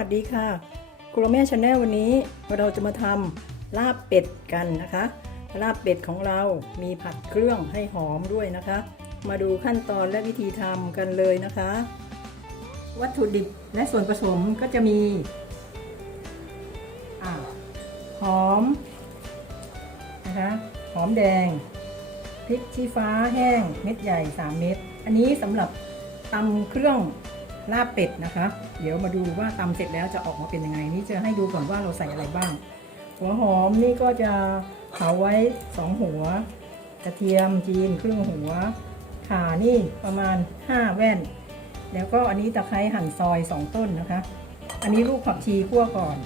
วัสดีค่ะครัวแม่ชาแนลวันนี้เราจะมาทำลาบเป็ดกันนะคะ ลาบเป็ดของเรามีผัดเครื่องให้หอมด้วยนะคะ มาดูขั้นตอนและวิธีทำกันเลยนะคะ วัตถุดิบและส่วนผสมก็จะมีอ่าหอมนะคะหอมแดงพริกชี้ฟ้าแห้งเม็ดใหญ่ 3 เม็ดอันนี้สำหรับตำเครื่อง ลาบเป็ดนะคะ เดี๋ยวมาดูว่าตำเสร็จแล้วจะออกมาเป็นยังไง นี่จะให้ดูก่อนว่าเราใส่อะไรบ้าง หัวหอมนี่ก็จะเผาไว้ 2 หัว กระเทียมจีนครึ่งหัวข่านี่ประมาณ 5 แว่น แล้วก็อันนี้ตะไคร้หั่นซอย 2 ต้นนะคะ อันนี้ลูกผักชีคั่วก่อน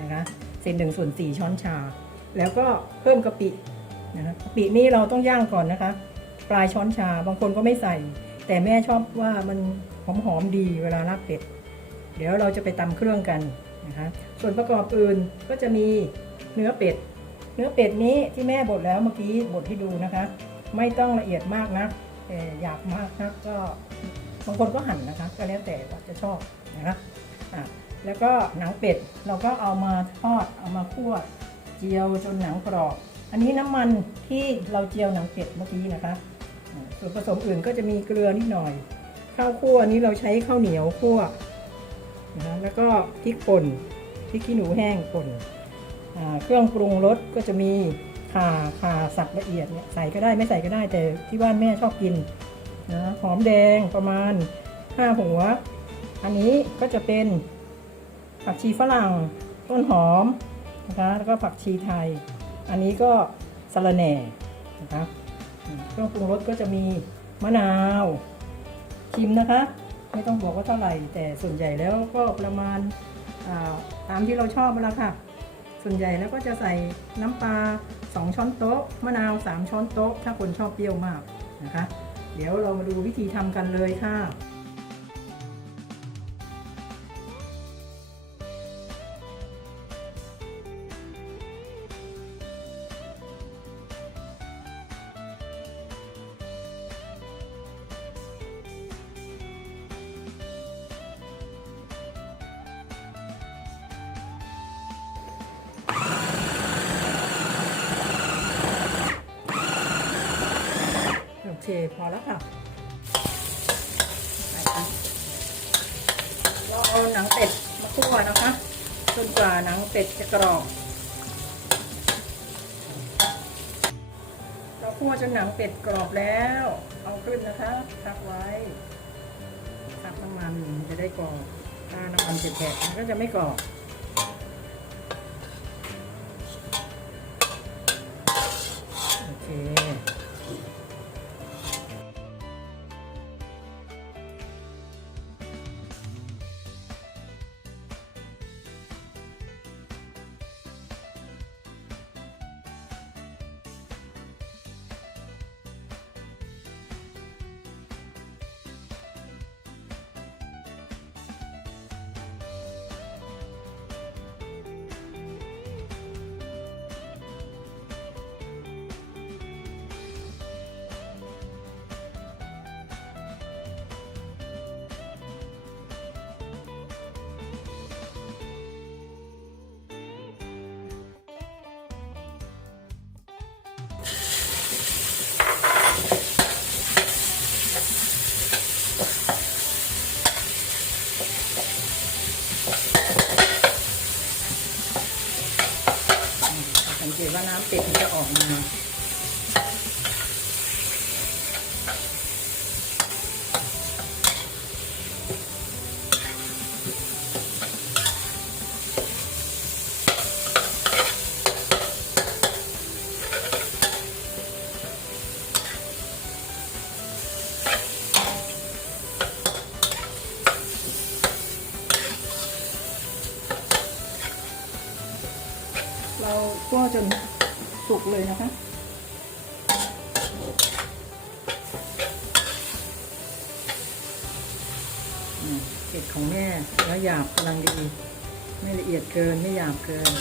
นะคะเศษหนึ่งส่วนสี่ช้อนชา แล้วก็เพิ่มกะปินะคะกะปินี่เราต้องย่างก่อนนะคะ ปลายช้อนชาบางคนก็ไม่ใส่ แต่แม่ชอบว่ามัน หอมๆดีเวลาลาบเป็ด เดี๋ยวเราจะไปตำเครื่องกันนะคะส่วนประกอบอื่นก็จะมีเนื้อเป็ด เนื้อเป็ดนี้ที่แม่บดแล้วเมื่อกี้บดให้ดูนะคะ ไม่ต้องละเอียดมากนะแต่อยากมากนะก็บางคนก็หั่นนะคะ ก็แล้วแต่ว่าจะชอบนะคะอะแล้วก็หนังเป็ดเราก็เอามาทอดเอามาคั่วเจียวจนหนังกรอบ อันนี้น้ำมันที่เราเจียวหนังเป็ดเมื่อกี้นะคะส่วนผสมอื่นก็จะมีเกลือนิดหน่อย ข้าวคั่วนี้เราใช้ข้าวเหนียวคั่วนะคะแล้วก็พริกป่นพริกขี้หนูแห้งป่นเครื่องปรุงรสก็จะมีข่าข่าสับละเอียดเนี่ยใส่ก็ได้ไม่ใส่ก็ได้แต่ที่บ้านแม่ชอบกินนะหอมแดงประมาณ5หัว อันนี้ก็จะเป็นผักชีฝรั่งต้นหอมนะคะแล้วก็ผักชีไทย อันนี้ก็สะระแหน่นะคะเครื่องปรุงรสก็จะมีมะนาว ชิมนะคะ ไม่ต้องบอกว่าเท่าไหร่ แต่ส่วนใหญ่แล้วก็ประมาณาตามที่เราชอบแล้วค่ะ ส่วนใหญ่แล้วก็จะใส่น้ำปลา2 ช้อนโต๊ะ มะนาว 3 ช้อนโต๊ะ ถ้าคนชอบเปรี้ยวมากนะคะ เดี๋ยวเรามาดูวิธีทำกันเลยค่ะ เค พอแล้วค่ะเราเอาหนังเป็ดมาคั่วนะคะจนกว่าหนังเป็ดจะกรอบเราคั่วจนหนังเป็ดกรอบแล้ว เอาขึ้นนะคะพักไว้พักน้ำมันมันจะได้กรอบถ้าน้ำมันเผ็ดๆมันก็จะไม่กรอบ คั่วจนสุกเลยนะคะ เกล็ดของแม่แล้วหยาบกำลังดี ไม่ละเอียดเกินไม่หยาบเกิน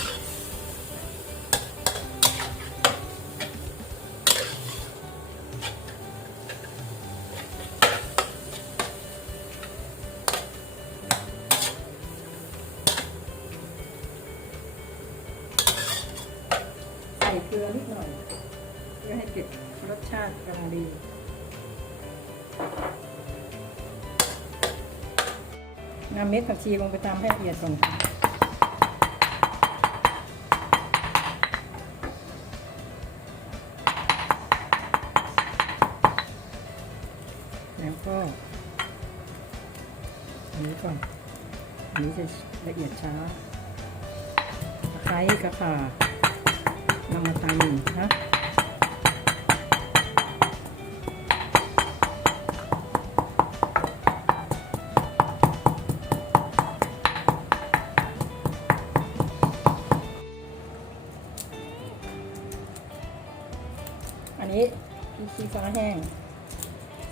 นำเม็ดผักชีลงไปตามให้ละเอียดก่อนแล้วก็อันนี้ก่อน อันนี้จะละเอียดช้าตะไคร้กระข่านำมาตำนะ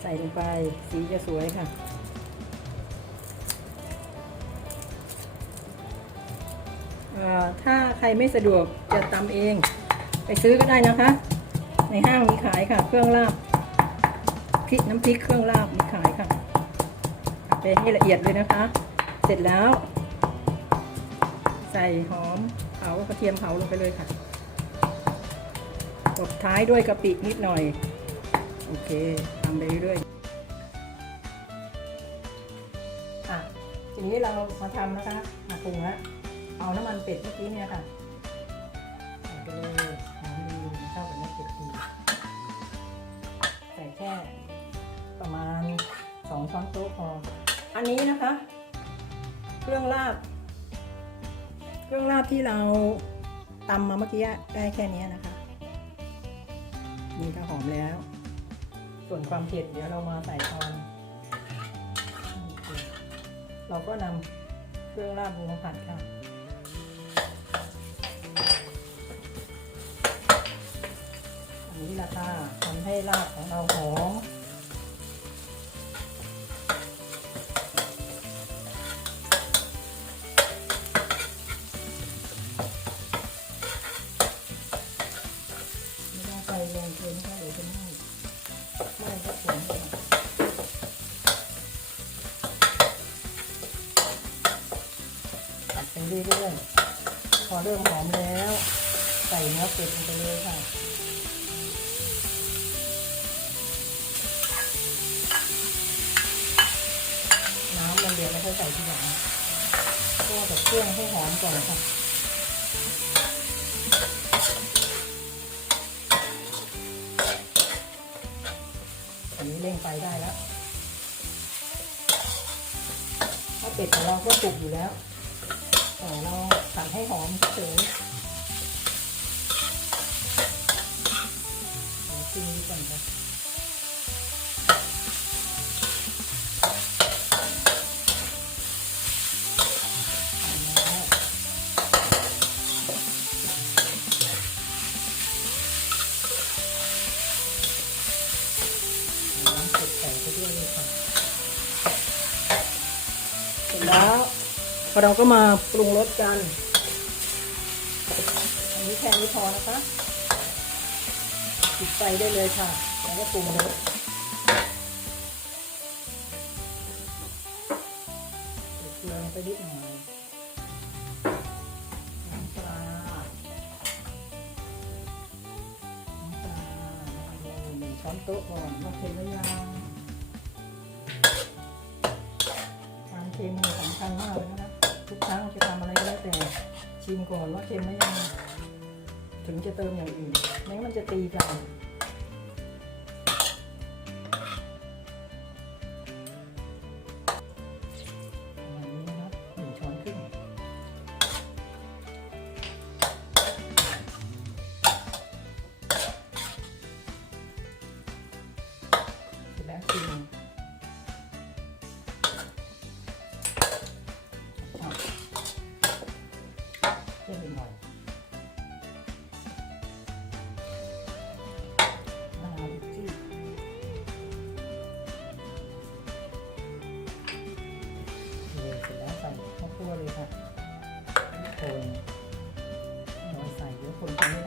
ใส่ลงไปสีจะสวยค่ะเอ่อถ้าใครไม่สะดวกจะตำเอง ไปซื้อก็ได้นะคะ ในห้างมีขายค่ะ เครื่องลาบพริกน้ำพริกเครื่องลาบมีขายค่ะไปให้ละเอียดเลยนะคะ เสร็จแล้ว ใส่หอมเผากระเทียมเผาลงไปเลยค่ะกดท้ายด้วยกะปินิดหน่อย โอเค ทำไปเรื่อยๆอะทีนี้เรามาทำนะคะมาปรุงแล้วเอาน้ำมันเป็ดเมื่อกี้เนี่ยค่ะใส่ไปเลยหอมดีเข้ากับเนื้อเป็ดดีใส่แค่ประมาณสองช้อนโต๊ะพออันนี้นะคะ เครื่องลาบ เครื่องลาบที่เราตำมาเมื่อกี้ได้แค่นี้นะคะ นี่ก็หอมแล้ว ส่วนความเผ็ดเดี๋ยวเรามาใส่ตอน เราก็นำเครื่องราบลงมาผัดค่ะอันนี้ละค่ะทำให้ราบของเราหอมต้องไฟแรงเกินนะคะเดี๋ยวจะไหม้ไหม้ก็เสียงค่ะผัดไป เรื่อยๆ พอเริ่มหอมแล้ว ใส่เนื้อเป็ดลงไปเลยค่ะน้ำมันเดือดแล้วค่อยใส่ทีหลังคั่วกับเครื่องให้หอมก่อนค่ะอันนี้เร่งไฟได้แล้วถ้าเป็ดของเราก็สุกอยู่แล้ว เราผัดให้หอมเฉยเดี๋ยวชิมดูก่อนค่ะเอาแล้วน้ำเป็ดใส่ไปด้วยเลยค่ะ เสร็จแล้ว เราก็มาปรุงรสกันอันนี้แค่นี้พอนะคะปิดไฟได้เลยค่ะ แล้วก็ปรุงรสเกลือไปนิดหน่อยน้ำปลาน้ำปลาหนึ่งช้อนโต๊ะก่อนว่าเค็มหรือยังความเค็มมีสำคัญมากเลยนะ ชิมก่อนว่าเค็มไหมยังถึงจะเติมอย่างอื่นไม่งั้นมันจะตีกันประม ข้าวคั่วเลยค่ะคนเราใส่เยอะคนก็ไม่ได้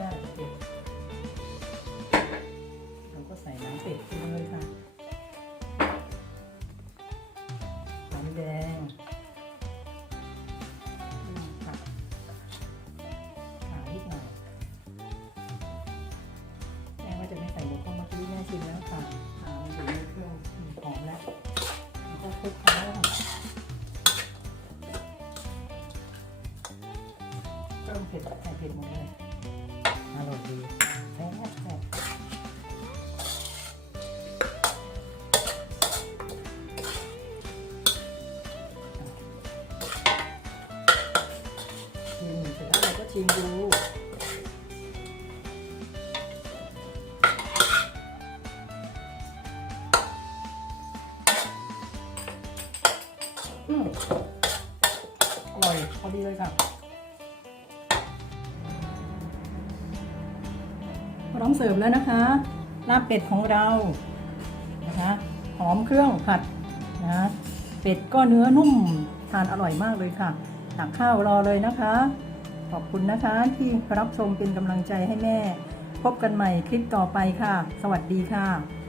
ชิมดูอือร่อยพอดีเลยค่ะพร้อมเสิร์ฟแล้วนะคะ ลาบเป็ดของเรานะคะหอมเครื่องผัดนะเป็ดก็เนื้อนุ่มทานอร่อยมากเลยค่ะตักข้าวรอเลยนะคะ ขอบคุณนะคะที่รับชมเป็นกำลังใจให้แม่ พบกันใหม่คลิปต่อไปค่ะ สวัสดีค่ะ